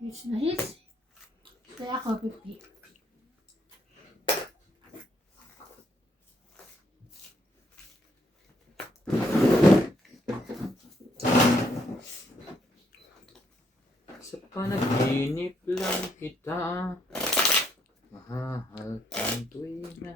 Hits na hits. Kaya ako 50. Sa panaginip lang kita, mahal kang tuwina.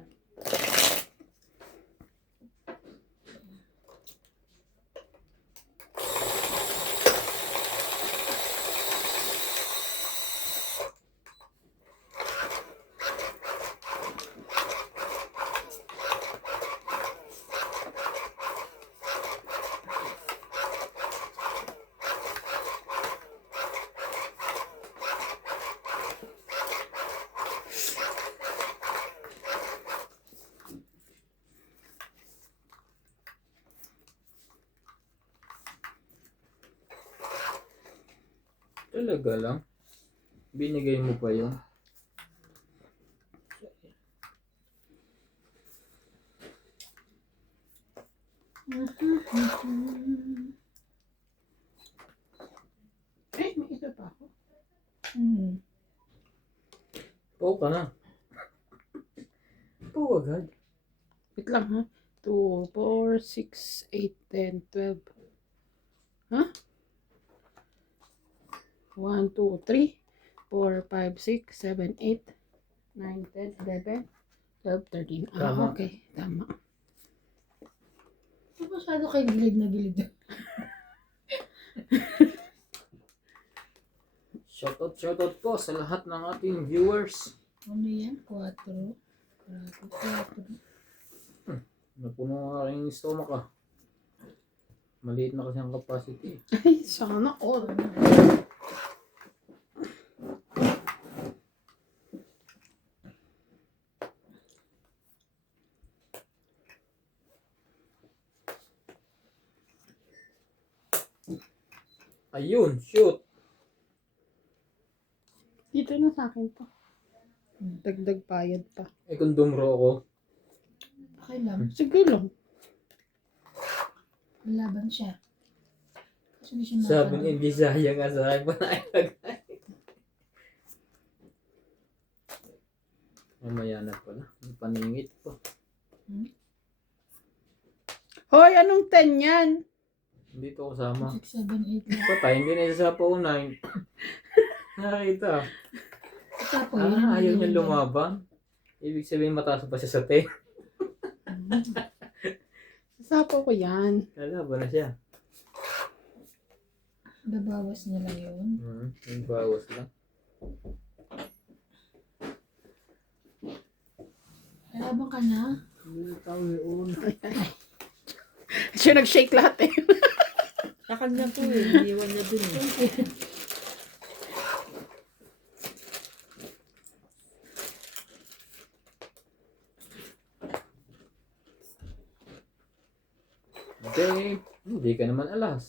Talaga lang? Binigay mo pa yun? Eh, may isa pa ako. Pau ka na. Pau agad. Wait lang ha. 2, 4, 6, 8, 10, 12. Ha? 1, 2, 3, 4, 5, 6, 7, 8, 9, 10, 11, 12, 13. Ah, Tama. okay. Tama. Hindi masyado kayo gilid na gilid. Shoutout po sa lahat ng ating viewers. Ano yan? 4. 4. Napuno ang aking stomach ah. Maliit na kasi ang capacity. Ay, sana all. Ayun, shoot. Dito na sa akin to. Dagdag payad pa. Eh kung dumro ako. Okay lang. Sige lang. Laban siya. Kasi hindi siya Sabi makakalaban. niya, hindi sayang nga sa akin pa na ilagay. Mamaya na pala. May paningit pa. Hoy, anong 10 yan? Hindi to kasama. 6, 7, 8 lang. Patay, hindi na isa sa paunay. Nakakita. Tapo yun. Ayaw niya lumaban. Ibig sabihin mataas pa siya sa 10. Sasapo ko yan. Lalaban na siya. Babawas niya lang yun. Yung bawas lang. Laban ka na. Hindi tao yun. Siya nag-shake lahat eh. Sa kanya to eh. Iniwan niya dun eh. Hindi ka naman alas.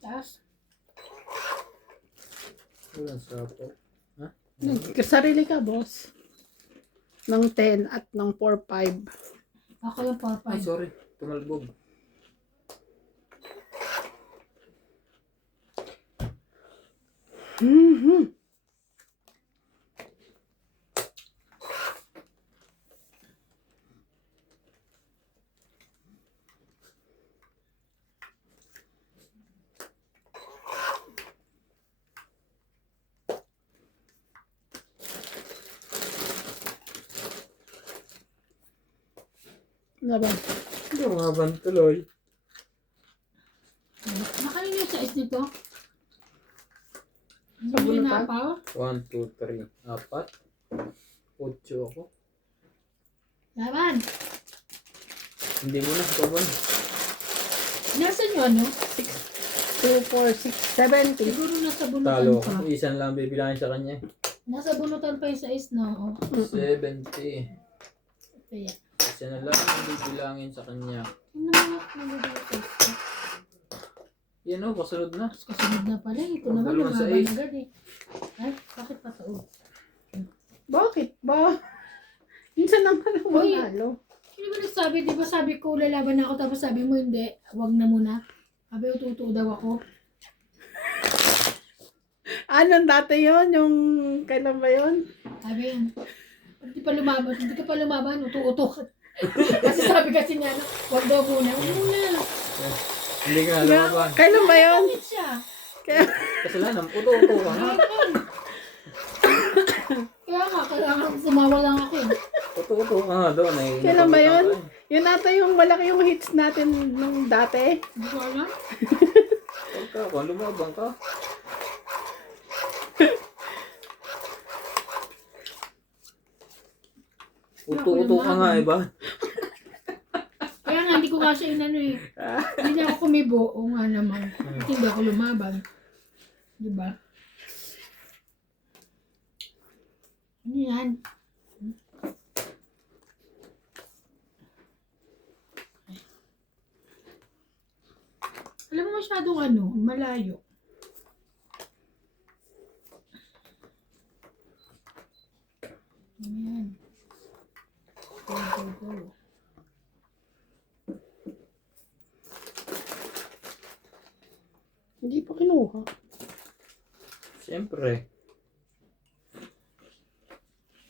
Taas. Walang sapo. Sarili ka, boss. Ng 10 at ng 4, 5. Ako yung 4, Ay, 5. sorry. Tumalbog. Mm-hmm. Laban. Hindi mo nga ban tuloy. Nakain yung size nito. Hindi Sabon mo na napaw. 1, 2, 3, 4. 8 ako. Laban. Hindi mo na. Ikaw ba? Nasaan yung ano? 2, 4, 6, 70. Siguro nasa bunutan Talo pa. ako. Isan lang bibilangin sa kanya. Nasa bunutan pa yung size, no? 70. Kaya. Isa na lang ang bibilangin sa kanya. Ano mga nagbubutas ko? Yan o, kasunod na. Kasunod na pala. Ito Ang naman dalawang lumaban size. agad eh. Ay, bakit pa to? Bakit ba? Minsan naman ang Uy. manalo. Sino ba nagsabi, di ba sabi ko lalaban na ako tapos sabi mo hindi, wag na muna. Sabi ututo daw ako. Anong dati yon? Yung kailan ba yon? Sabi yan, hindi ka pa lumaban, uto-uto ka. Kasi sabi kasi niya, wag daw muna, wag muna. Hindi ka na lumaban. Kailan ba yon? Bakit siya? Kasalanan, uto-uto ka nga. Kaya nga, sumawa lang ako eh. Uto-uto ka nga doon. Kailan ba yun? Yun ata yung malaki yung hits natin nung dati. Hindi ko alam. Pagka ka, lumabang ka. Uto-uto ka nga iba. Kaya nga, hindi ko nga siya inano eh. Hindi niya ako kumibo. O nga naman. At hindi ako lumaban. Diba? Ano yan? Alam mo masyadong ano, malayo. Ayan. Go, go, go. Hindi pa kinuha. Siyempre.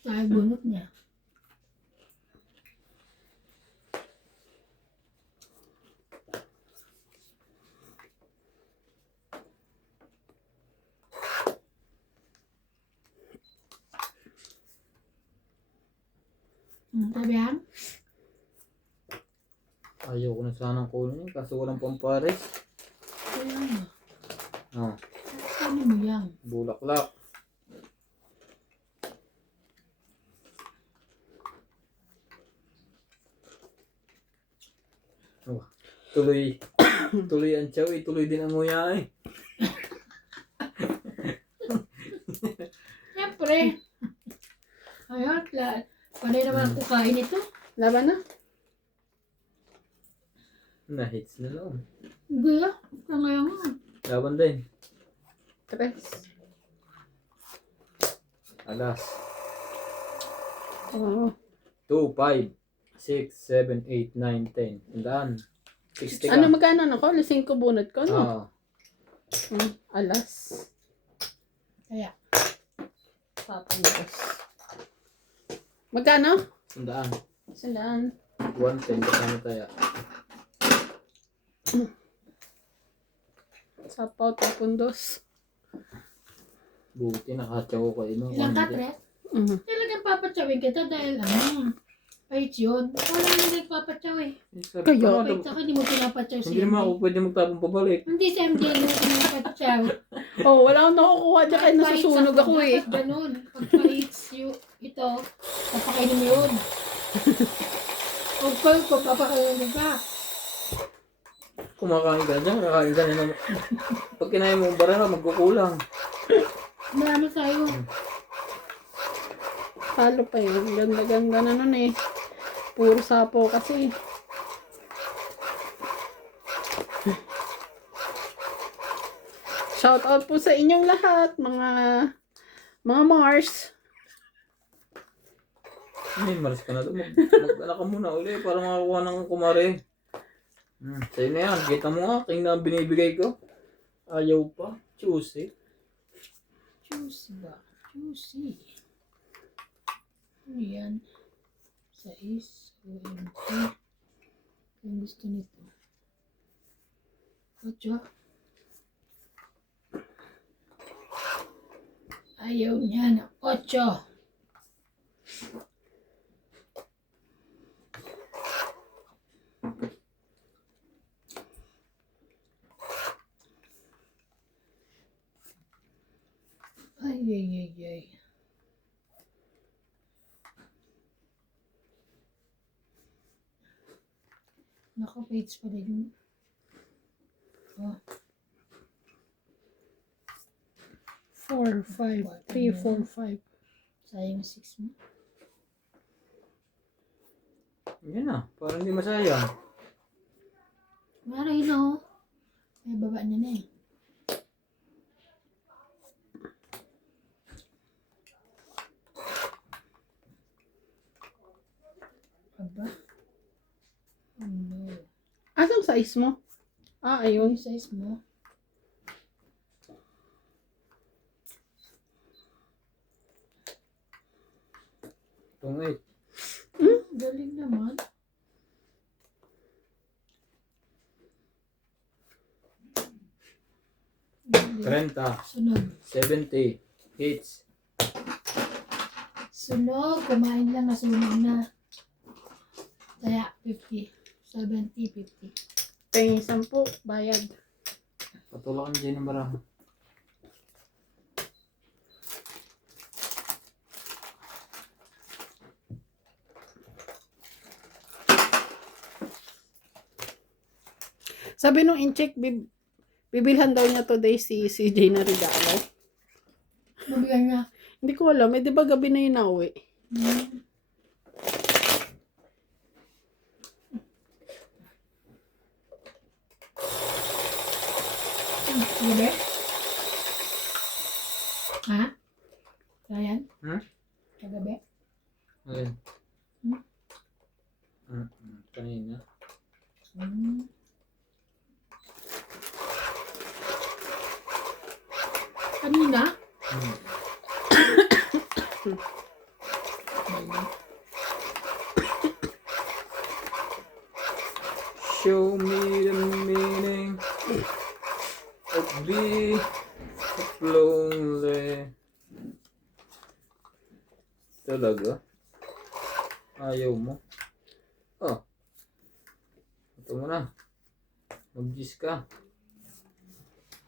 Ay, bunot niya. Sabi yan? Ayaw ko na sanang kunin yun kaso walang pampares. Kaya nga. Oh, Ano mo yan? bulaklak. Oh, tuloy. Tuloy ang tiyaw eh. Tuloy din ang nguya eh. Siyempre. Ayun, panay naman ako kain ito. Laban na? Na-hits na lang. Hindi ah. Kaya nga. Laban din. 3. Alas. Oo. 2, 5, 6, 7, 8, 9, 10. Tandaan. 60 ka. Ano magkano na ko? Lising ko bunot ko, no? Ah, Alas. Kaya. Papantos. Magkano? tandaan. Sandaan. 110 kasama tayo. Sapaw, tapundos. Buti nakatsaw ko ino. Ilang katre? Talagang papatsawin kita dahil pahit yun. Wala na nagpapatsaw eh. Kaya? Pahit ako, hindi mo pinapatsaw si Hindi naman ako MJ. pwede magtapong pabalik. Hindi si MJ mo pinapatsaw. Oh, wala akong nakukuha dyan kaya nasusunog ako eh. Dapat ganun. Pag pahit ito, papakainin mo yun. Pag pahit ko, papakainin ka. Kumakain ka na dyan, kakain ka na naman. Pag kinain mo ang barara, magkukulang. Marami tayo. Talo pa yun. Ganda-ganda na nun eh. Puro sapo kasi. Shout out po sa inyong lahat, mga Mars. Ay, maras ka na doon. Mag-ala ka muna uli para makakuha ng kumare. Sa'yo na yan. Kita mo nga, king na binibigay ko. Ayaw pa. Juicy. Juicy ba? Juicy. Ano yan? 6, 7, 8. Ang gusto nito. 8. Ayaw niya na 8. Ay, ay, ay, ay. Naka-page pa rin. Oh, 4, 5, 3, 4, 5. sayang 6 mo. Yan na. Parang hindi masayang. Pero yun o. Ay, baba niya na eh. Aba. ang size mo? Ah, ayun. Yung size mo. Itong 8. Galing naman. Galing. 30. Sunod. 70. Hits. Sunog. Kumain lang na sunog na. Kaya 50. 70, 50. Pengi 10, bayad. Patulakan dyan ng baraha. Sabi nung in-check, bibilhan daw niya today si CJ na regalo. Mabigyan niya. Hindi ko alam, di ba gabi na yun nauwi? Hmm. Gabi? Ha? Ryan? Hmm? Kagabi? Ayun. Hmm? Kanina. Hmm. Kanina? Show me the meaning of being lonely. Talaga? Ayaw mo? Oh. Ito mo na. Mag-gis ka.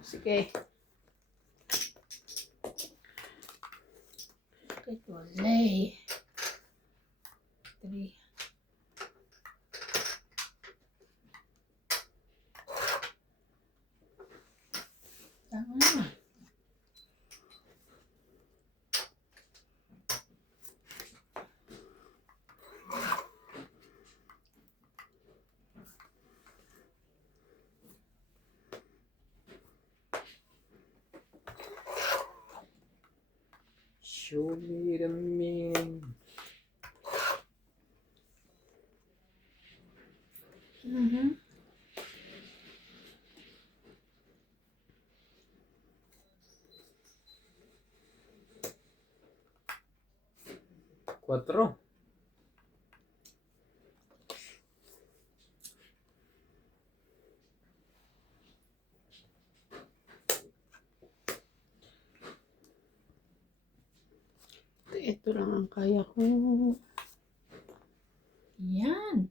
Sige. It was lay. 3. Tama. Show me the meaning. Mhm. Quatro. Ito lang ang kaya ko. Yan.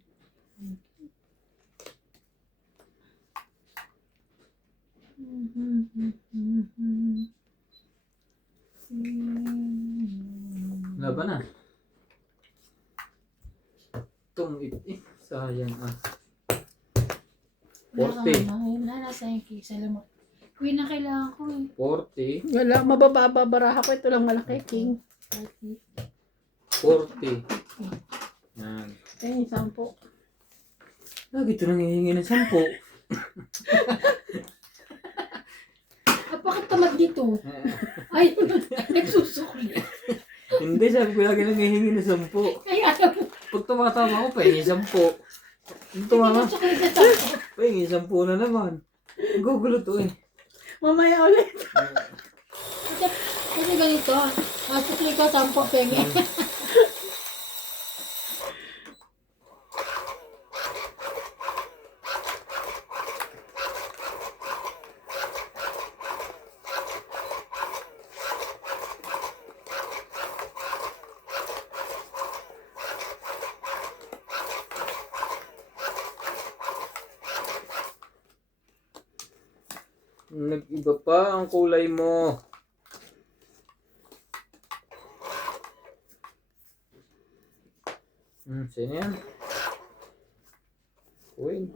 Laban na. Itong sayang ah. 40. Wala na sa yung case. Alam mo. Queen na kailangan ko eh. 40. Wala, mabababa baraha ko. Ito lang malaki, king. 40. Yan. Pengi 10. Lagi ito nangihingi ng 10. Napakatamad dito. Ay, nagsusukli. Hindi, sabi ko lagi nangihingi ng 10. Kaya alam mo. Pag tumatama ko, pahingi 10. Pag tumama, Nagsusukli na tayo. pahingi 10 na naman. Ang gugulo to eh. Mamaya ulit. Kasi ganito. Sukli ko 10 penge. Nag-iba pa ang kulay mo. Sino yan? Queen.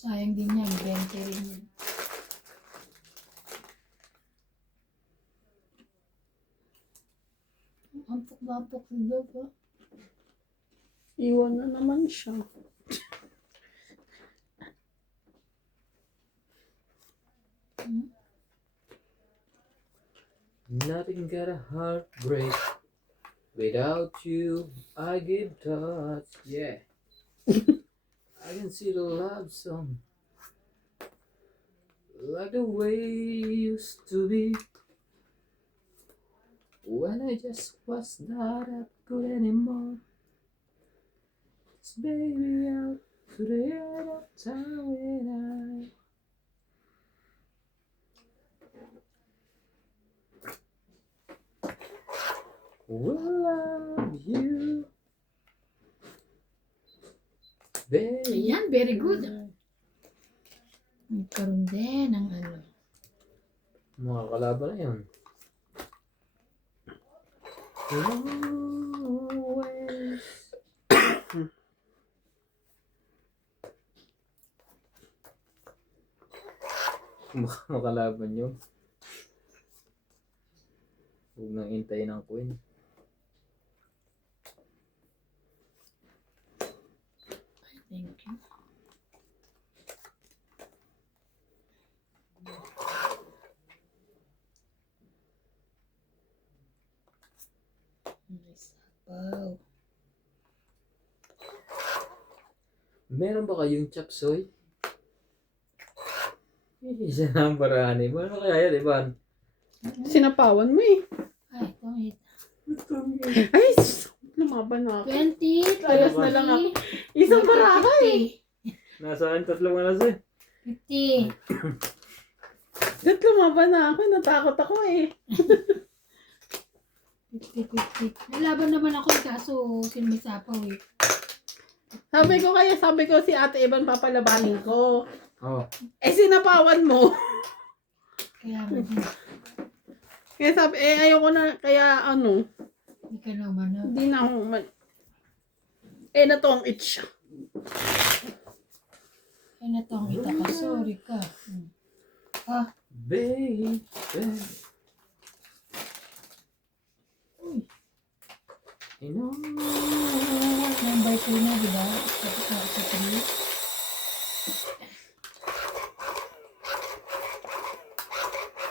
Sayang din yan, 20 rin yan. Ampok-ampok si Dog, ha? Iwan na naman siya. Nothing got a heartbreak. Without you, I give touch. Yeah. I can see the love song. Like the way it used to be. When I just was not that good anymore. It's baby out to the end of time when I will love you. Baby. Ayan, very good. Nagkaroon din ng ano. Mga kalaban na yun. Always. Makalaban yun. Huwag nang hintayin ang queen. Thank you. Nice. Wow. Meron ba kayong chop suey? Isa na ang parani. Meron kaya yan, Ivan? Sinapawan mo eh. Ay, tumit. Ay, lumaban na ako. 20, Layas na lang ako. Isang baraha eh. Nasaan tatlong alas eh? 50. Dahil lumaban na ako. Natakot ako eh. 50. Nalaban naman ako kaso sinmasapaw eh. Sabi ko si Ate Evan papalabanin ko. Oh. Eh sinapawan mo. Kaya mo din. Kaya sabi, ayoko na, kaya ano, Hindi ka naman na. hindi na ako na to ang itch. Ay na to ang ita ka. Sorry ka. Ah, Baby. You know. number 2 na, di ba? Sa 3.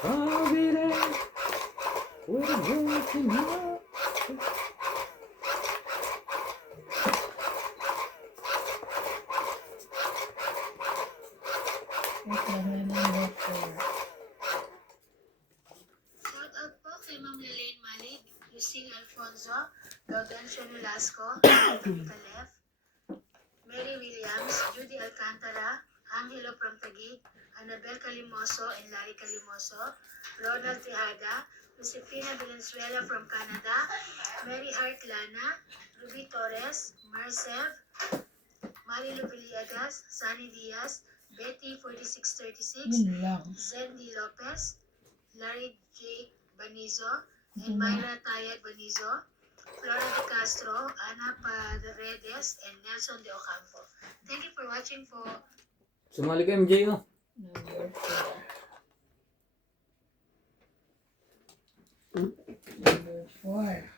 I'll be there. We're working out. Number 4. Shout out po kay Ma'am Lelaine Malig, Lucille Alfonso, Gaudencio Nolasco, Monica Lef, Mary Williams, Judy Alcantara, Angelo from Taguig, Annabel Calimoso and Larry Calimoso, Ronald Tejada, Josefina Valenzuela from Canada, Mary Hart Lana, Ruby Torres, Marcev, Marilu Villegas, Sunny Diaz, Betty 4636, Yun lang. Zendy Lopez, Larry J. Banizo, and Myra Tayad Banizo, Flora de Castro, Ana Paredes, and Nelson de Ocampo. Thank you for watching po. Sumali ka MJ oh. Number 4. Number 4.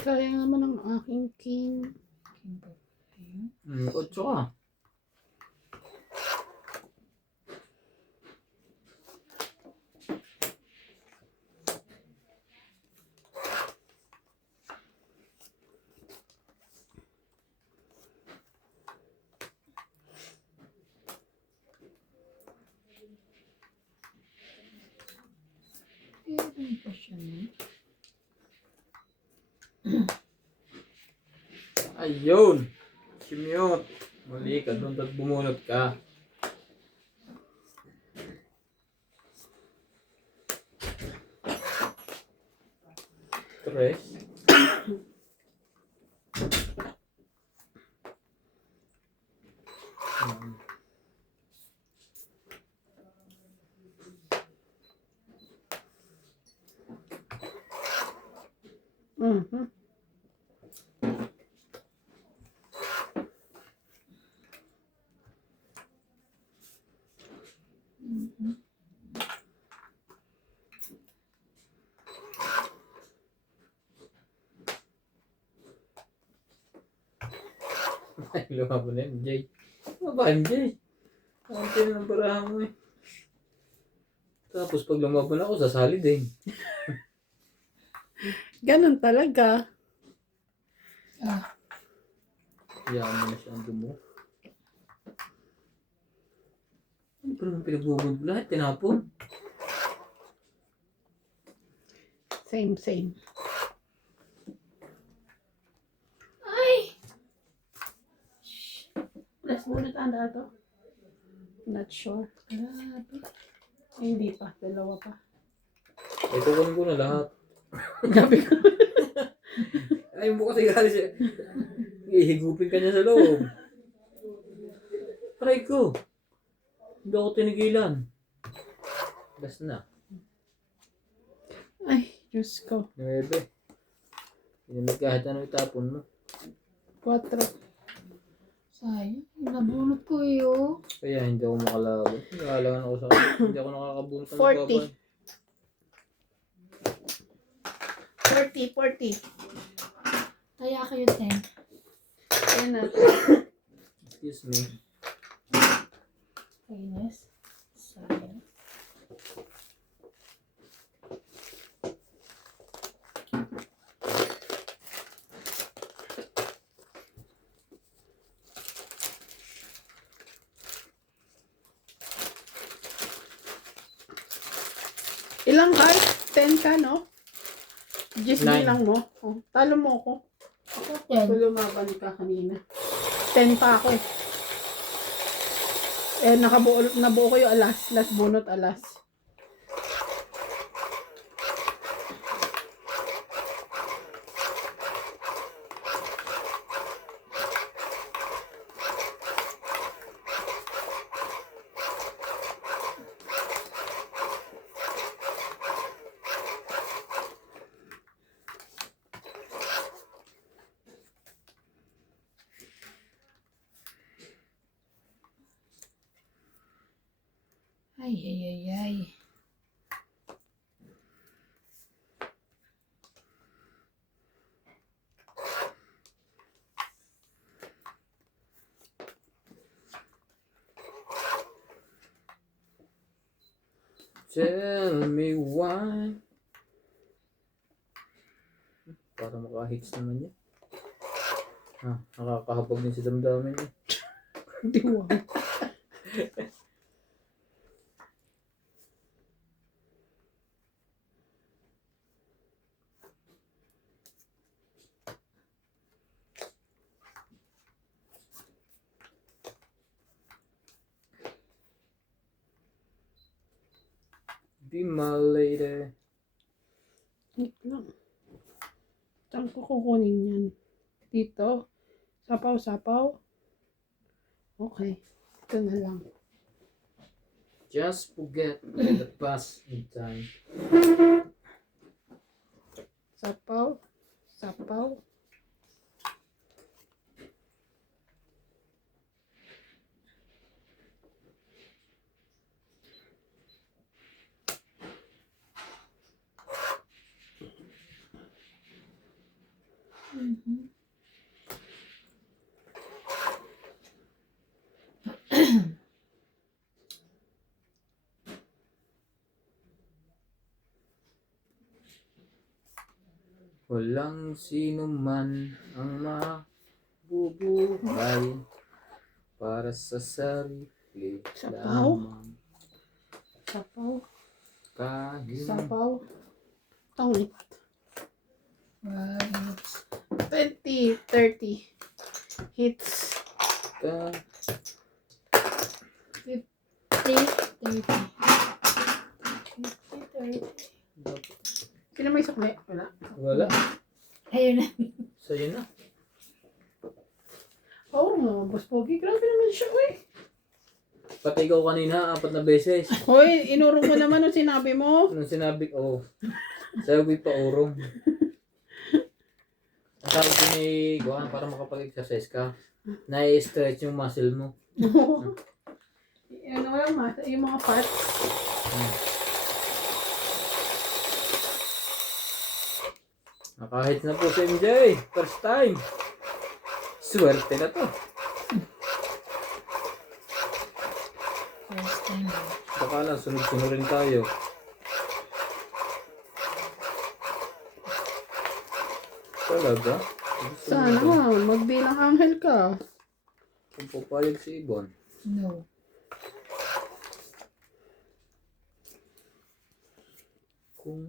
Sayang naman ang aking king. Otso ka. Meron pa siya na. Ayun. Simyot. Mali ka doon at bumunot ka. Tres. Mhm. Ay, lumaban na yun, Jay. Ano ba, Jay? Ang ng barahan mo eh. Tapos pag lumaban ako, sasali din. Ganun talaga. Ah, Yaman na siya ang dumo. Ano pa naman pinagbubog lahat? Tinapon. Same, same. ay! Last bullet anda to? Not sure. Grabe. Ay, hindi pa. Dalawa pa. Ay, kukunin ko na lahat. Gabi ko. Ay, mo kasi galing siya. Ihigupin ka niya sa loob. Aray ko. Hindi ako tinigilan. Last na. Ay, Diyos ko. 9. Hindi kahit ano itapon mo. 4. Sayang. Nabunot ko eh, oh. Kaya hindi ako makalaban. Nakalangan ako sa hindi ako nakakabunot ng 40. babay. 40. Kaya kayo 10. Ayan na. Excuse me. Kainis. Sayang. Ilang heart? 10 ka, no? Just 9. bilang mo. Oh, talo mo ako. Ako Kung 10. lumaban ka kanina. 10 pa ako eh. Eh, nabuo ko yung alas. Last bunot alas. Ay, ay, ay, ay. Tell me why. Para makahits naman niya. Nakakahabag din si damdamin niya. Hindi mo. Be my lady. Wait lang. Saan ko kukunin yan? Dito. Sapaw. Okay. Ito na lang. Just forget the past in time. Sapaw. Mhm. Walang sino man ang mabubuhay para sa sarili Sapaw. lamang. Kahit Sapaw. Tangit. Wow. 20, 30 hits. ka 30. 30. 30. Sino may sukli? Wala. wala. Ayun na. Sa'yo na. Oo nga, Boss Pogi. Grabe naman siya, uy. Pati ikaw kanina, 4 na beses. Hoy, inurong mo naman ang sinabi mo. Nung sinabi ko, sabi ko paurong. Tawag din ay gawa para makapag-exercise ka. Na-stretch yung muscle mo. Ano lang yung mga parts. Nakahit na po si MJ. First time. Swerte na to. First time. Baka lang, sunod-sunod rin tayo. Talaga? Sana nga, magbilang anghel ka. Kung papayag si Ibon. No. Kung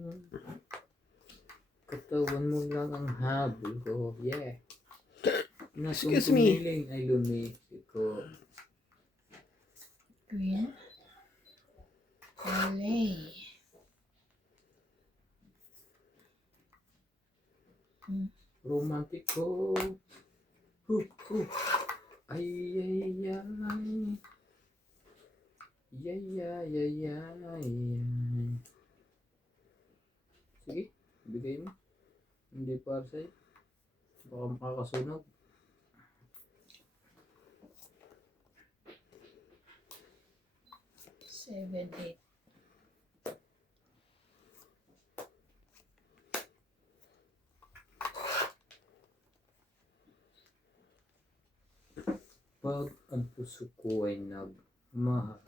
katawan mo lang ang habol ko. Yeah. Excuse me. Piling ay lumiki ko. Green. Malay. Romantic ko. Huh, huh. Ay, ay, ay. Yay, ay, ay, ay. Sige, bigay mo. Hindi para sa'yo. Baka makakasunog. Seven, eight. Pag ang puso ko ay nagmahal,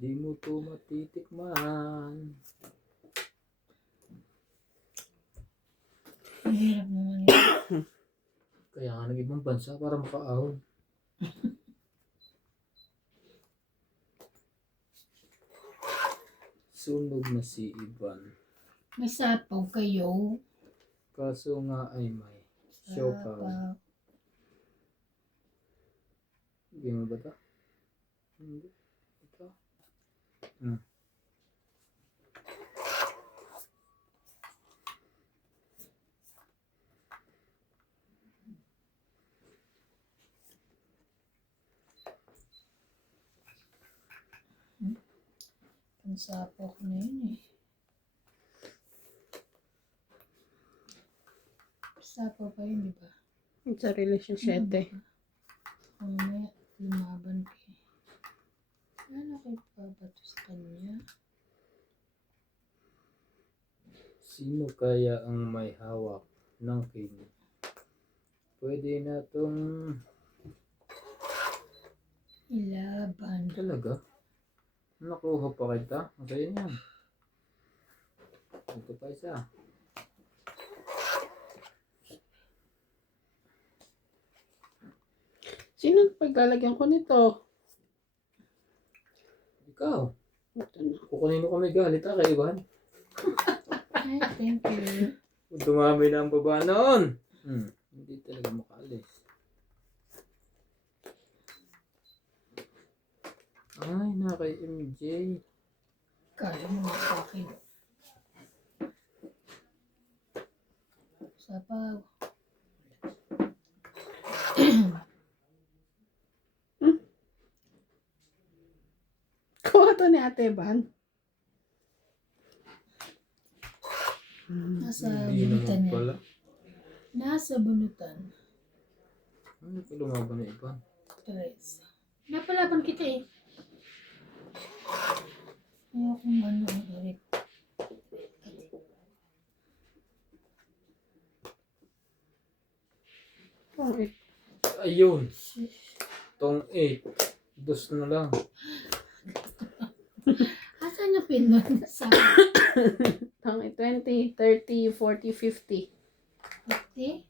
di mo to matitikman. Ang hirap naman yun. Kaya nga nag-ibang bansa para makaahon. Sunog na si Ivan. May sapaw kayo. Kaso nga ay may siopaw. Sapaw. Bigyan mo ba ito? Hindi. Ito. Ang sapaw ko na yun eh. Sapaw pa yun, di ba? Sa relasyon 7. Mamaya, lumaban ka eh. Ano kayo pabato sa kanya? Sino kaya ang may hawak ng kini? Pwede na itong Ilaban. talaga. Nakuha pa kita. Masaya niyan. Ito pa isa. Sino paglalagyan ko nito? Ikaw. Ito na. Kung kanino kami galit ha, kay Ivan. Ay, thank you. Kung dumami na ang baba noon. Hindi talaga makaalis. Ay, na kay MJ. Kaya mo na sa akin. Sapaw. Kuha to ni Ate Van. Nasa Hindi bunutan naman niya. pala. Nasa bunutan. Ano pa lumaban na Ivan? Tres. Napalaban kita eh. Ayaw kung ano ang ulit. Oh, Ayun. Tong 8. Dos na lang. Asan yung pin nun? Sa Tang 20, 30, 40, 50. 50?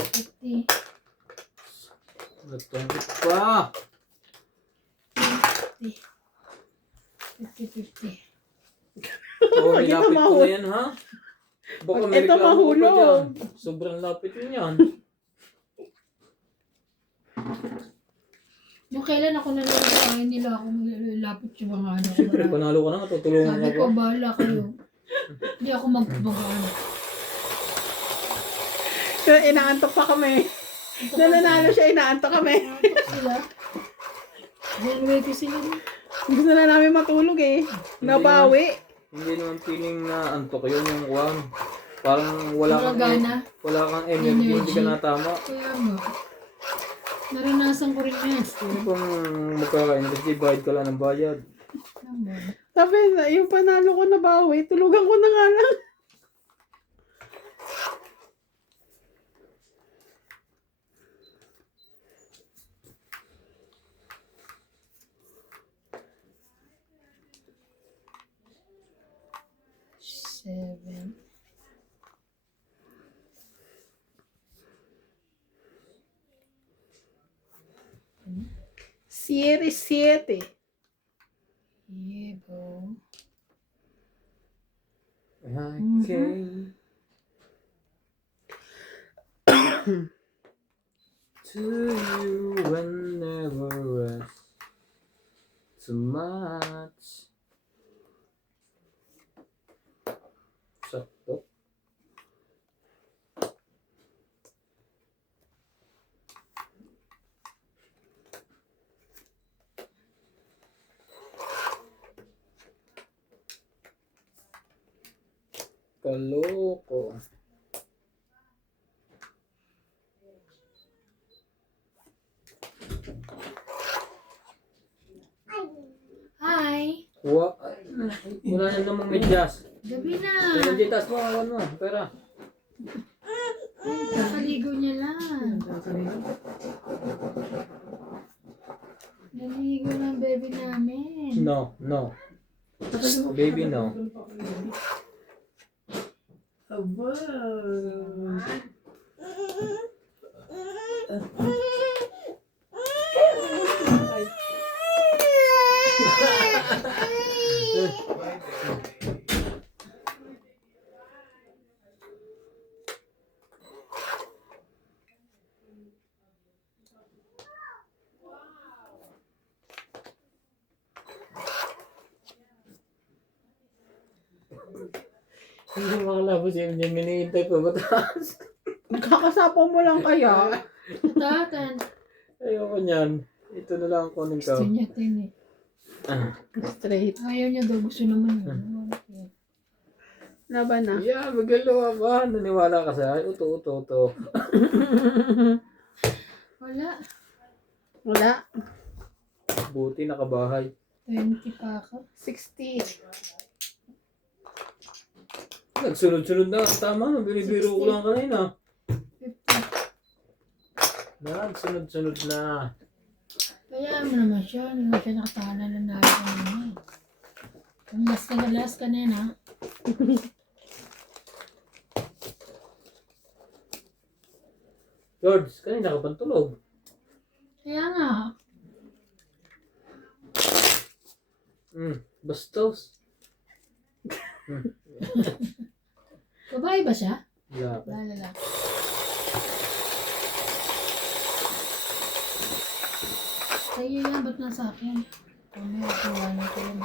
50. Itong pa. 50. Oo, Pag ito nilapit ko mahulog. na yan ha. Baka Pag may ito reklamo ka pa mahulog. dyan. Sobrang lapit mo yan. Yung kailan ako nalalayan nila ako lapit yung mga ano. Siyempre, panalo ka na, tutulungan Sabi ka ko, pa. bahala kayo. Hindi ako mag-ano. Kaya inaantok pa kami. Nung nanalo siya, inaantok kami. Nakapag sila. Railway ko sila. Gusto na namin matulog eh. Nabawi. Hindi naman feeling na antok yun yung kwan. Parang wala Walang kang, gana. wala kang energy, hindi ka Energy. natama. Kaya nga. Naranasan ko rin yan. Ano bang magkaka-energy, bayad ka lang ng bayad. Naman. Sabi na, yung panalo ko na bawi, tulugan ko na nga lang. Seven. Siete. Yebo. I came to you when never rest too much. Sakto. Kaloko. Hi! Wala na namang medyas. Gabi na! Kaya ditas mo, awan mo, pera. Kakaligo niya lang. Naligo ng baby namin. No. Baby, no. Aba. Hindi makalabos yun, hindi minihintay ko mataas. Kakasapaw mo lang kaya. Tatan. Ayoko niyan. Ito na lang ang kunin ko. Gusto niya tin eh. Straight. Ayaw niya daw. Gusto naman yun. Laban na. Yeah, magalawa ba? Naniwala ka sa ay, uto. Wala. Wala. Buti nakabahay. 20 pa ako. 60. Nagsunod-sunod na. Tama, binibiro ko lang kanina. 50. Nagsunod-sunod na. Kaya mo naman siya. Hindi mo siya nakatahanan ng nalo kanina. Ang last kanina. George, kanina ka pang tulog. Kaya nga. Bastos. Babae ba siya? Wala pa. Lalala. Sa'yo yan. Ba't nasa akin? Ano yung kuwanan ko yun?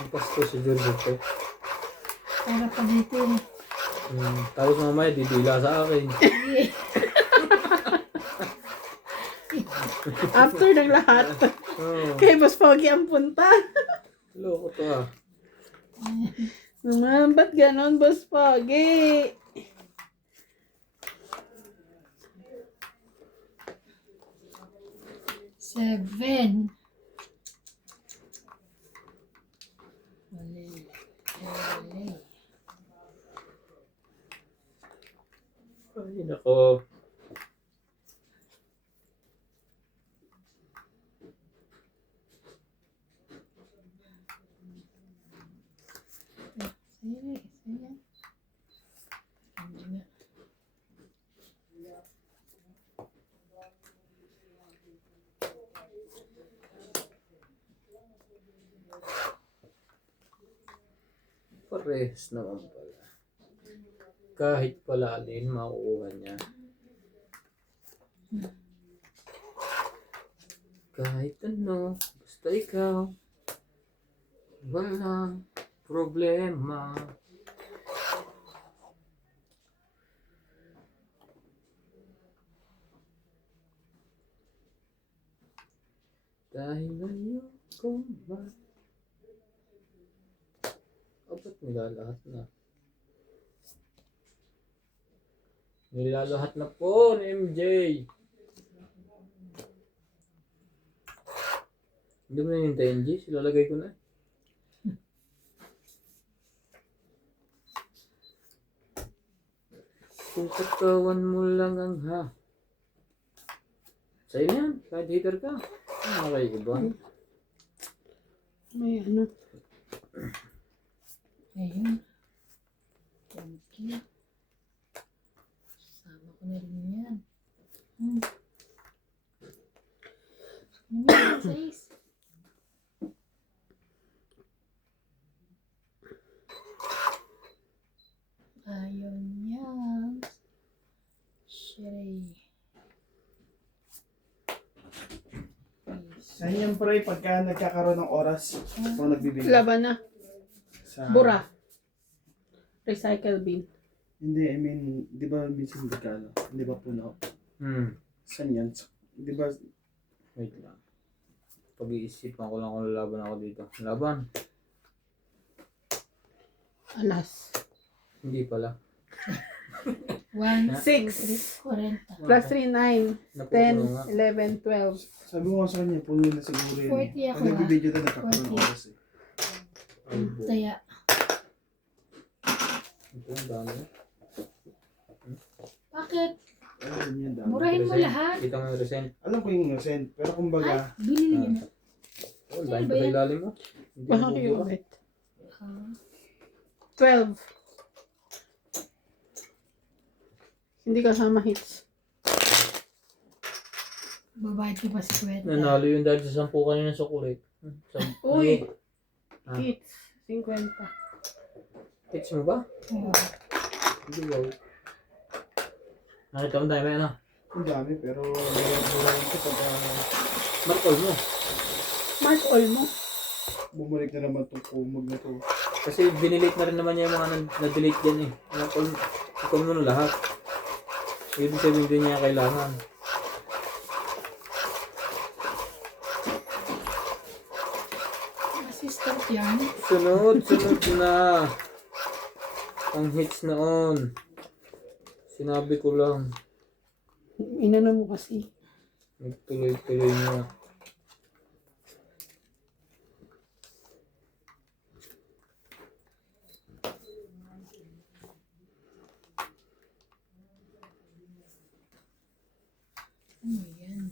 Ang pasto si George ito. Para pa dito eh. Tapos mamaya didila sa akin. After ng lahat. Oh, Kay Boss Pogi ang punta. loko to ah. Naman, ba't ganon, Boss Pogi? Seven. Mali. Ay, nako. Sige. Hindi na. Parehas naman pala. Kahit palalin, makukuha niya. Kahit ano, basta ikaw, walang problema. Dahil ngayon, ko ba? Ba't nilalahat na? Nilalahat na po ni MJ. Hindi mo na hinintay MJ, silalagay ko na. Kung katawan mo lang ang ha. Sa'yo na yan, kahit hater ka. Ano kayo iba? May ano. Ayun. Thank you. Sama ko na rin yan. Ano yan, sais? Ayaw niya. Sherry. Saan yan pre, pagka nagkakaroon ng oras, kung nagbibigay Laban na. sa... Bura. Recycle bin. Hindi, I mean, di ba minsan regalo? Di ba puno? Saan yan? Di ba, Wait lang. Pag-iisipan ko lang kung lalaban ako dito. Laban? Alas. Hindi pala. 1, 6. 40. Plus 3, 9. Napupuno nga. 10, 11, 12. sabi ko nga sa kanya, puno na siguro yun. 40 ako, Pag nagbibideo na nagkakaroon ng 40. oras eh. Ay, bo. Taya. Ito ang dami. Bakit? Ayun yun, dami. Murahin mo Resent. lahat. Kita mo yung resent. Alam ko yung innocent, pero Ay, kumbaga, binili niyo na. Oh, Sino dahil ba pa sa yan? ilalim mo. Hindi Baka mo kayo bubura. ulit. Ah, 12. Hindi kasama hits. babayad ko pa si Kwenta. Nanalo yun dahil sa 10 kanina sa kulit. Uy! Ah. Hits. 50. Hits mo ba? Oo. Hindi ba? Nakita mo tayo may ano? ang dami, pero murahin ko pagka Markol mo. Mark all mo. bumalik na naman itong kumag na to. Kasi binelate na rin naman niya yung mga na-delete dyan eh. Markol mo na lahat. Ibig sabihin din niya kailangan. Assistant yan. Sunod na. Ang hits noon. Sinabi ko lang. Inano mo kasi. Nagtuloy-tuloy niya. Ano yan?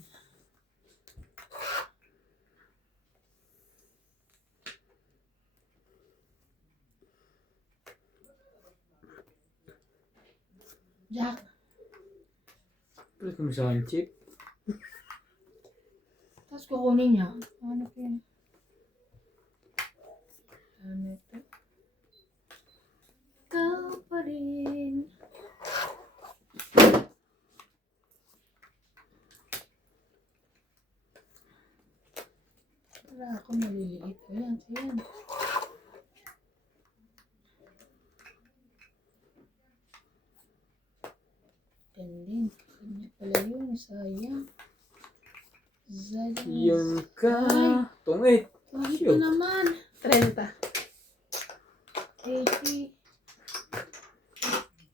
Jack, Pwede kami sa akin, chip. tapos kukunin niya. Ano po yan? Ano ito? Ikaw pa rin. Wala ako maliliit. Ayan, ayan. Tendin. Kanya pala yun. Sayang. Sayang. Yung ka. Tungit. Bakit Sure. na naman? 30. 80.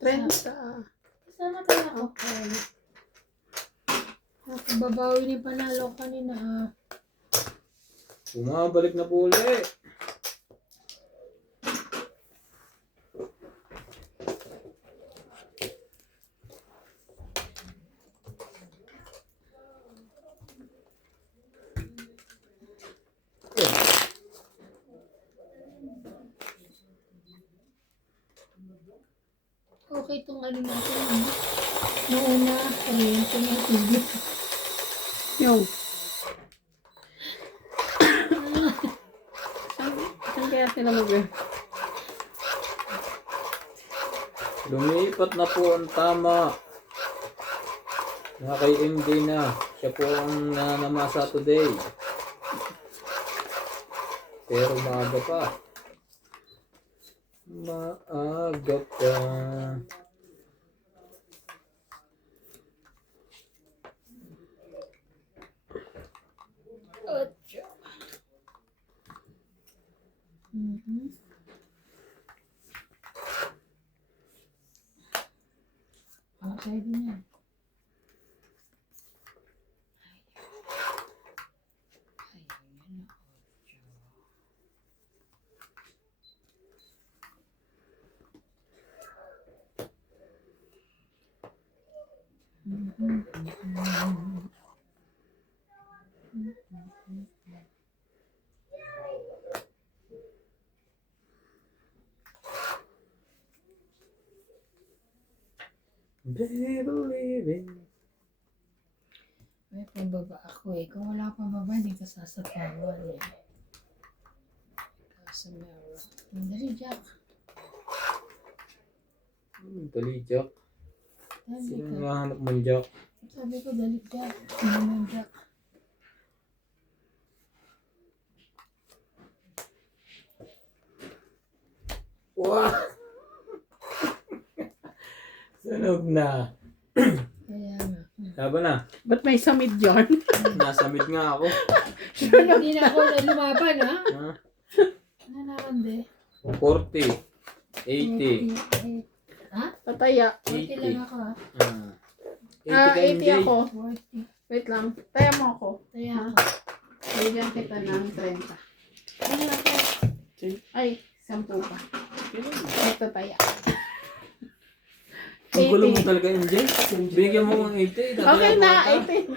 30. Sana kaya ako. Okay. Babawi ni panalo kanina ha. Bumabalik na po ulit. Okay itong ano natin. Ano? Noona, kuryente ng TV. Yung. Saan kaya sila Lumipat na po ang tama. Mga kay MD na. Siya po ang nanamasa today. Pero maaga pa. Maaga pa. Pwede niya. Believing. May pababa ako eh. Kung wala pang baba, hindi ka sasapawan eh. Kasi meron. Dali, Jack. Dali, Jack. Dali Sino ka. nga hanap mo, Jack? Sabi ko, dali, Jack. Ano mo, Jack? Wow! Sunog na. Kaya nga. Laban na. Ba't may samid yarn? Nasa mid nga ako. Hindi na ako lumaban, ha? Ha? Ano naman, de? 40. 80. Ha? Tataya. 40 lang ako, ha? 80 Ah, ka, 80 MJ. ako. 40. Wait lang. Taya mo ako. Kaya ako. Bigyan kita ng 30. Ano ako? Ay, 10 pa. Ito taya. Ang gulo mo 80. talaga, MJ. Bigyan mo ng 80. Okay na, 80.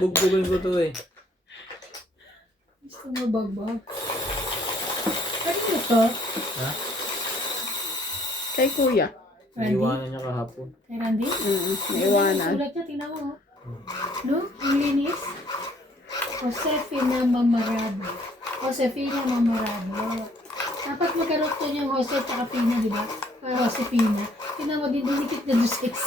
Bugbugin ko to eh. Gusto mo bagbag? Ano ito? Ha? Kay kuya. Randy? Naiwanan niya kahapon. Kay Randy? Naiwanan. Sulat niya, tingnan mo. Oh. No? Ang linis. Josefina Mamarado. Josefina Mamarado. Dapat magkaroon to yung Jose at Pina, di ba? Para Josefina. Tingnan mo din, dinikit na Lucis.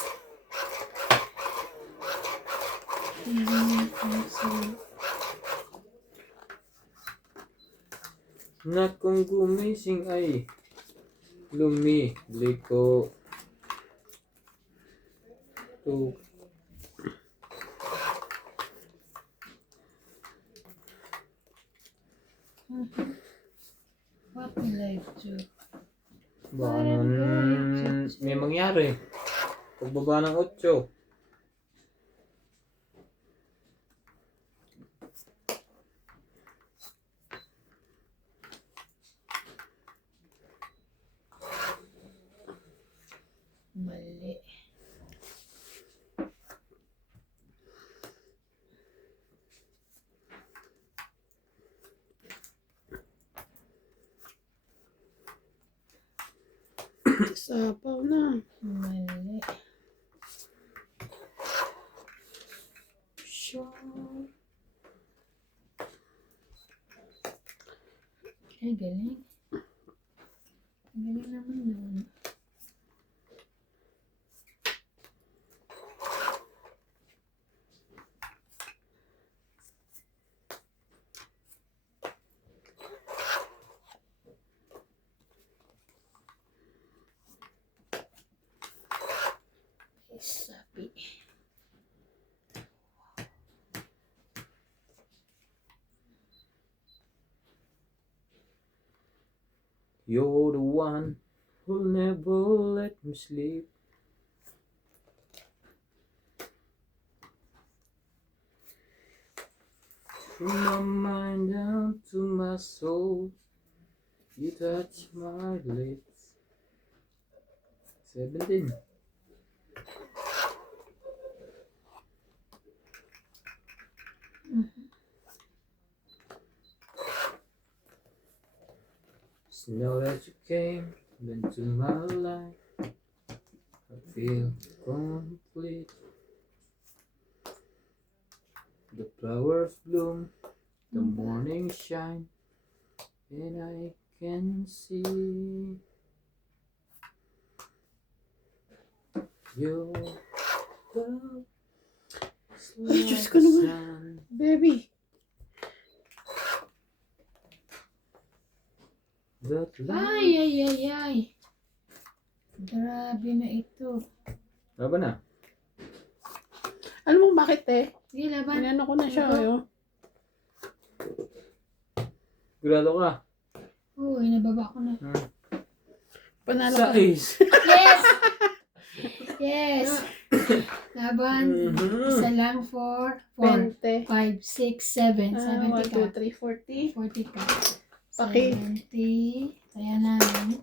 Na kung gumising ay lumiliko to What will I do? baka naman may mangyari. Pagbaba ng 8. Mali. Sapaw na. Mali. Ay, galing. Galing naman nun. Sabi. You're the one who'll never let me sleep. From my mind down to my soul, you touch my lips. 17. Know that you came into my life. I feel complete. The flowers bloom, the morning shine, and I can see your love. Ay, Diyos ko naman. Baby. That Ay, ay, ay, ay. Grabe na ito. Laban na. Alam mo bakit Sige, laban. Inano ko na siya. Oh. Grado ka. Oo, nababa ko na. Panalo Sa ka. ace. Yes! Yes! Laban, Mhm. isa lang for 4, 20. 5, 6, 7. 1, 70 2, ka. 3, 40. 40 ka. Paki. 70. Kaya namin.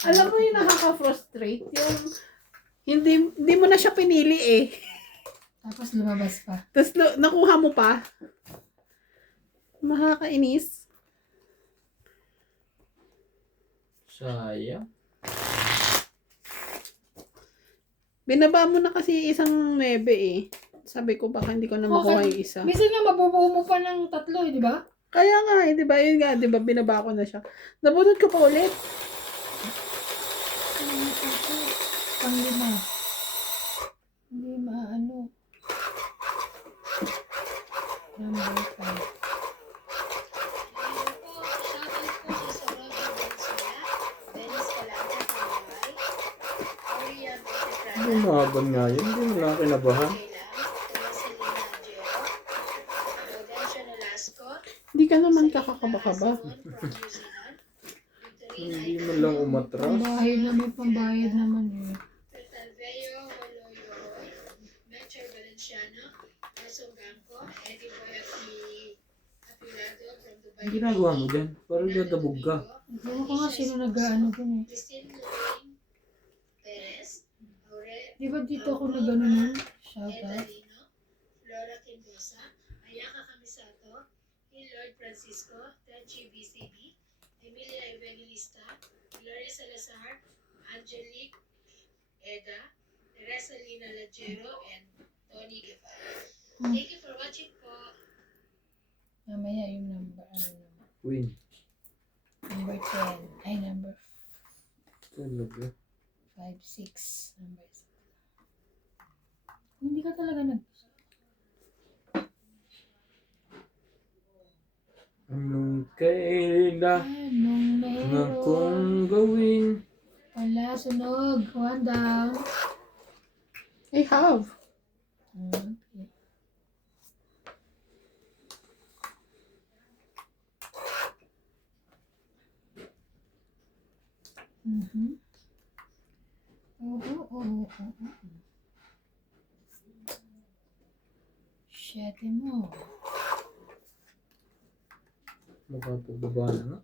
Alam mo yung nakaka-frustrate, yung hindi mo na siya pinili eh. Tapos lumabas pa. Tapos nakuha mo pa. Makakainis. Sayang. Binaba mo na kasi isang 9 eh. Sabi ko baka hindi ko na makuha yung isa. Minsan nga mabubuo mo pa ng 3 di ba? Kaya nga eh, di ba? Yun nga, di ba? Binaba ko na siya. Nabunod ko pa ulit. Pang 5. Hindi maano. Number 5. Ayun po, shoutout po sa Roger Valenzuela, Dennis Calanta Pangaway, Aurea Monteprada, Lumaban nga yun. Hindi mo lang kinabahan. Rosalina Jero, Gaudencio Nolasco, Hindi ka naman kakakaba-kaba. Simon from New Zealand, Victorina Hindi mo lang umatras. Pambayad na may pambayad naman eh. Talveo Waloyoy, Melchor Valenciano, Nelson Gampo, Eddie Boyaki Apilado from Dubai. Ang ginagawa mo dyan? Parang dadabog ka. Ewan ko nga sino nag-ano dun eh. Christine Lorraine Perez, Aure Di ba dito ako nag-ano nun? Eda Shoutout. Lino, Flora Quindosa, Ayaka Camisato, Lord Francisco, Tenchi BCB, Emilia Evangelista, Gloria Salazar, Angelique Eda, Teresa Lina Lajero, and Tony Guevara. Thank you for watching po. Mamaya yung number, ano naman. Queen. Number 10. Ay, number Talaga. 5, 6. Number 6. Hindi ka talaga nag... Anong kaila Anong na meron? kung gawin? Wala, sunog. 1 down. I have. Okay. Mhm. Oo. 7 mo. Mukha pagbaba na nga.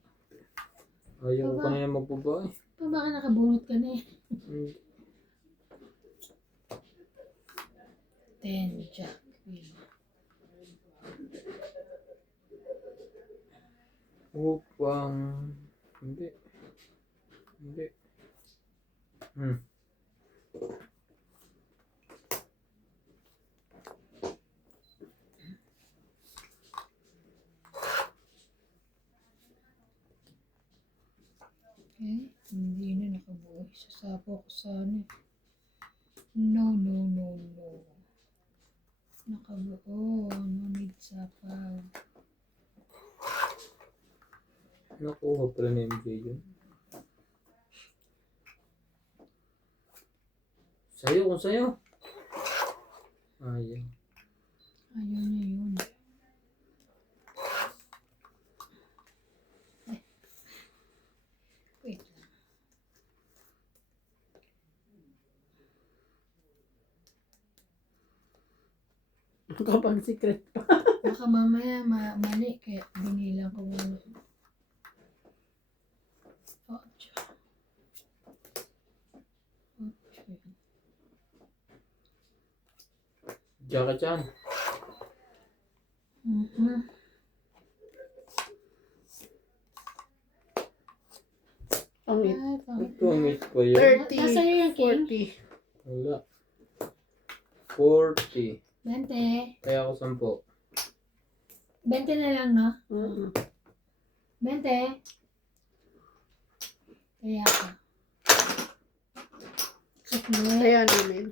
Ayaw ko Baba. kanina magbaba eh. Pa baka nakabunot ka na eh. Hmm. 10, Jack. Queen. Upang... Hindi. Okay. Hindi na nakabuo. Sasapo ko sa ano eh. No. Nakabuo. No need sapaw. Nakuha pala ni MJ yun. Sayo kung sayo. Ayaw. Ayaw niya yun. Wait lang. Kapag secret pa. Baka mamaya mali kaya binilang ko muna. Ocho. Jackie Chan. Mhm. Pangit. Ay, pangit na. Pangit pa yan. 30, Nasa'yo yung king? 40. Wala. 40. 20. Kaya ako 10. 20 na lang, no? Mm. 20. Kaya ka. Sukli. Kaya namin.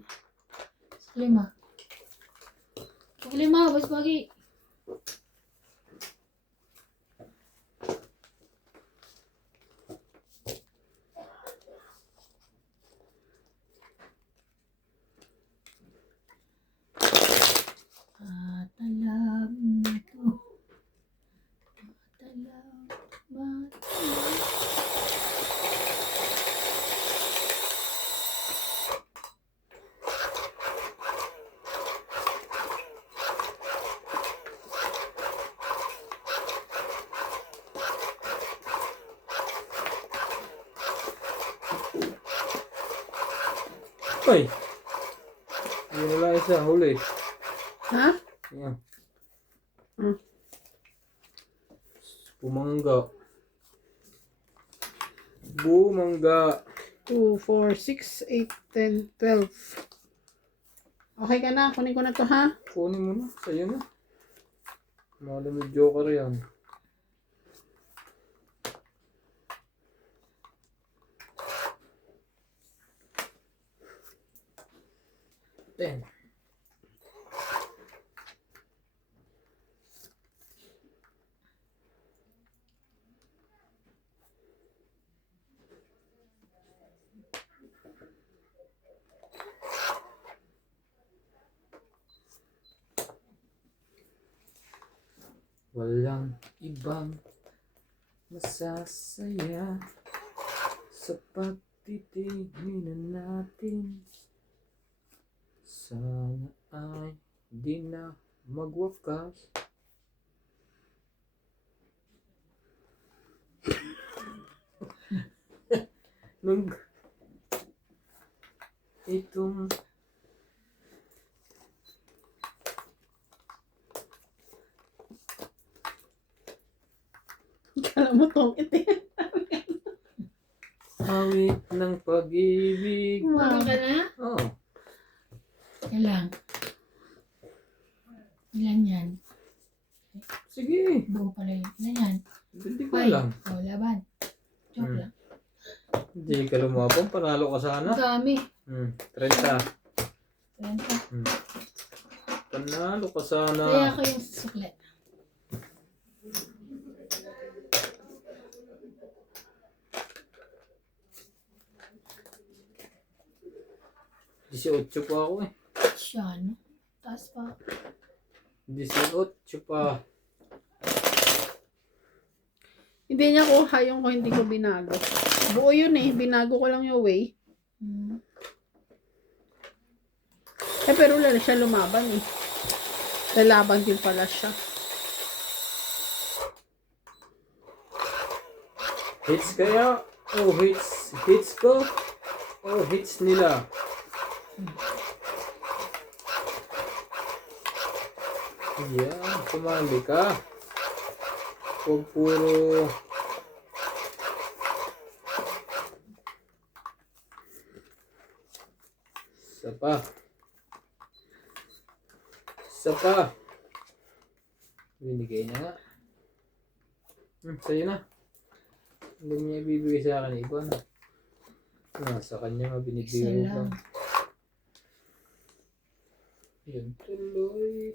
5. 5, bas pagi. Alam na to. Alam. Ay! Yun na lang isa, huli. Ha? Yan. Hmm. Bumangga. Bumangga. 2, 4, 6, 8, 10, 12. Okay ka na? Kunin ko na to ha? Kunin mo na. Sa'yo na. Malamig joker yan. Ten. Walang ibang masasaya sa pagtitingin natin. Sana ay di na magwakas. Nung itong Kala mo tong iti. awit ng pag-ibig. Umaga ka na? Oh, Ilang? Ilan yan? sige. Buo pala yun. Ilan yan? Hindi ko Ay, lang. oh, laban. Joke Hmm. lang. Hindi ka lumabang, panalo ka sana. Ang dami. 30. 30. Panalo ka sana. Kaya ako yung sukle. Disi 8 pa ako eh. Siya, no? Taas pa. 18 pa. Hindi niya kuha yung kung hindi ko binago. Buo yun eh. Binago ko lang yung way. Hmm. Eh pero wala na siya lumaban eh. Lalaban din pala siya. Hits kaya? Oh, hits. Hits ko? Oh, hits nila. Yan, kumali ka. Huwag puro... Isa pa. Isa pa. Binigay na nga. Sa'yo na. Hindi niya ibibigay sa akin iba na. Sa kanya nga Isa binibigay ko. lang. Yan tuloy.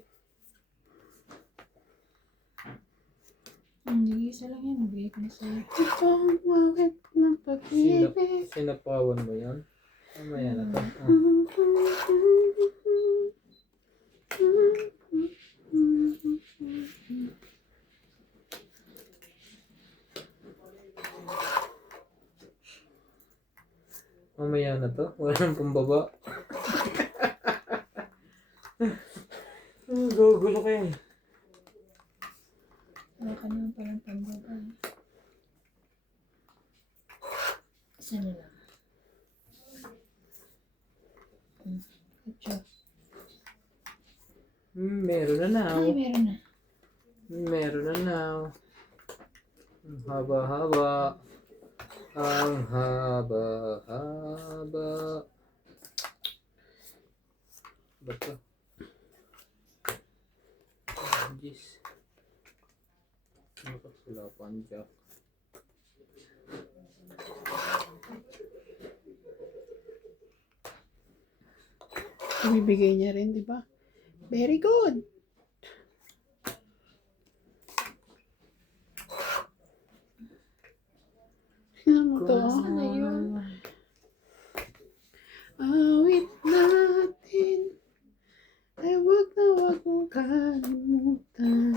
Isa lang yan. Nabigay ko na sa'yo. Ito ang wakit ng pag-ibig. Sinapawan mo yan? Mamaya na to. Mamaya na to. Wala nang pambaba. Gugulo kayo. Wala ka naman palang pambaba. Isa na lang. Kutso. Meron na now. Ay, meron na. Meron na now. Ang haba-haba. Ang haba-haba. Ba't to? Jeez. Nakasulapan dyan. Ibibigay niya rin, di ba? Very good. Ano mo to? Ano yun? Awit natin ay wag na wag mong kalimutan.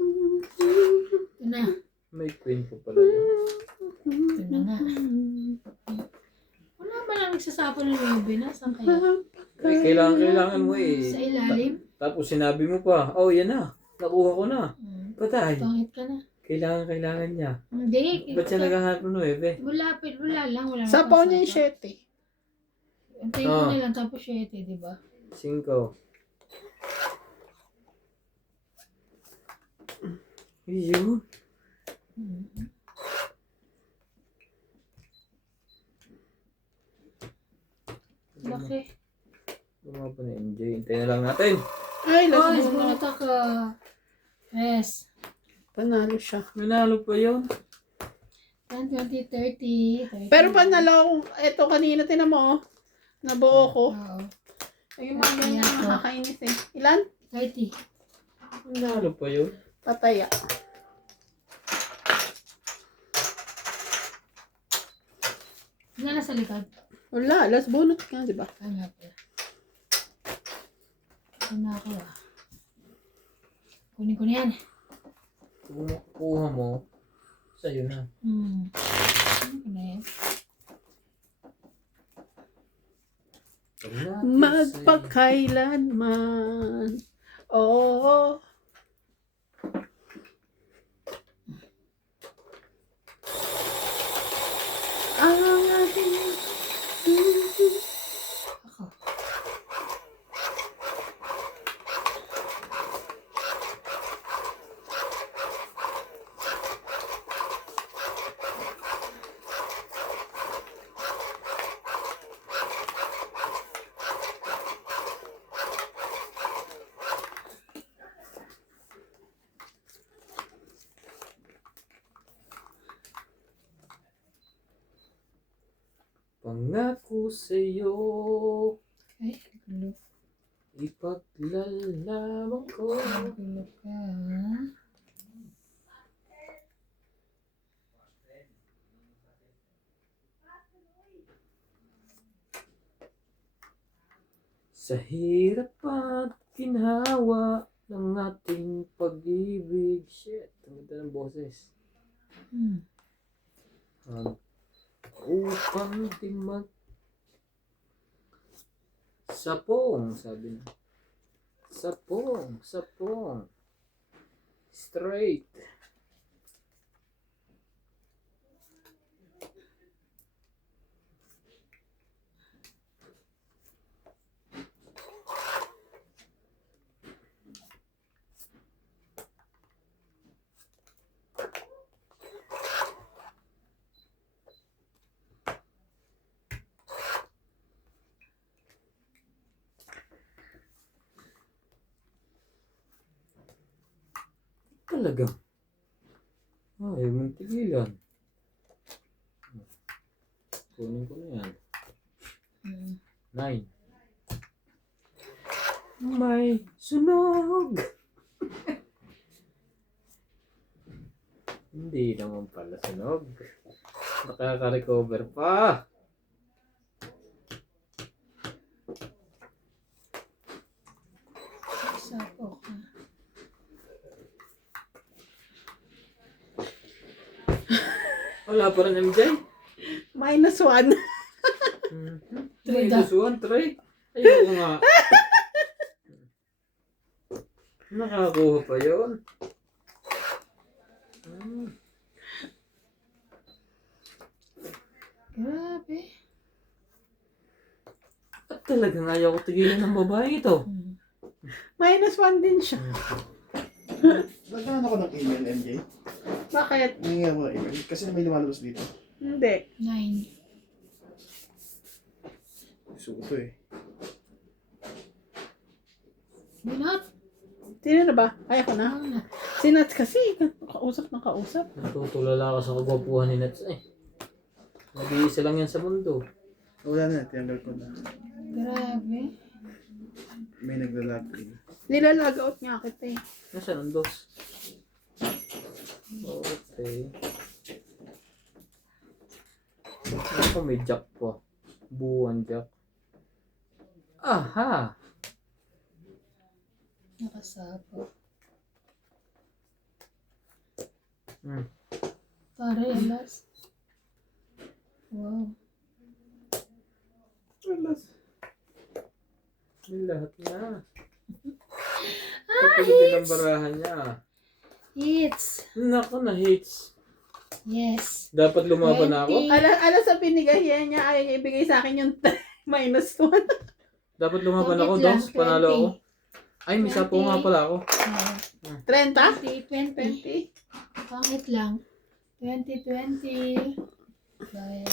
Ito na. May queen ko pala yun. Ito na nga. Wala ba lang nagsasapon ng lobby na? Saan kaya? Kailangan mo eh. Sa ilalim? Tapos sinabi mo pa, oh yan na. Nakuha ko na. Hmm. Patay. Pangit ka na. Kailangan niya. Ang Hindi. Ba't siya naghahanap ng 9? Wala lang. Wala Sapaw niya yung nakasapa. 7. Antayin ko Ah. na lang tapos 7, di ba? 5. Yun. Laki. Gumawa pa na MJ. Hintayin na lang natin. Ay, Oh, last is bonus. bonita ka. Yes. Panalo siya. Manalo pa yun. 10, 20, 30. Pero panalo, ito kanina, tinan mo, oh. Nabuo ko. Oo. Ay, yung mga ganyan nakakainis eh. Ilan? 30. Manalo pa yun. Pataya. Nga nasa likod. Wala, last bonus nga, di ba? Ah, nga pala. Ito na ako ah. Kunin ko na yan. Kung makukuha mo, sa'yo na. Ano ko na yan? Magpakailanman. Oo. Ang ating Ako. Pangako sa'yo, Ay, gulo. ipaglalaban ko. Gulo ka. Sa hirap at ginhawa ng ating pag-ibig. Shit, ang ganda ng boses. Upang di sapong, sabi na. Sapong. Straight. Talaga. Ay, mong tigilan. Kunin ko na yan. 9. May sunog! Hindi naman pala sunog. Nakaka-recover pa. Sapo ka. Wala pa rin MJ. -1. Three May gusuan, try. Ayoko nga. Nakakuha pa yun. Grabe. At talagang ayaw ko tigilan ng babae ito. -1 din siya. Nagkaroon ako ng email, MJ. Bakit? Nangyayari mo ng email. Kasi may lumalabas dito. Hindi. 9. Gusto ko to eh. Binot. Sino na ba? Ay, ako na. Si Nats kasi. Kausap na kausap. Natutulala ka sa kagwapuhan ni Nats eh. Nag-iisa lang yan sa mundo. Wala na, tinanggal ko na. Grabe. May naglalag in. Nilalag-out nga kita eh. Nasaan ang dos? Okay. Ako may jack po. Buwan jack. Aha! Nakasapo. Pare, alas. Wow. Alas. May lahat na. Kapagod din ang barahan niya. Hits. Naku na hits. Yes. Dapat lumaban na ako. 20. Ala sa binigay niya, ayaw niya ibigay sa akin yung -1. Dapat lumaban ako, Bakit lang? Dogs. Panalo ako. Ay, may 10 nga 20. pala ako. 30? 20. Pangit lang. 20. Dahil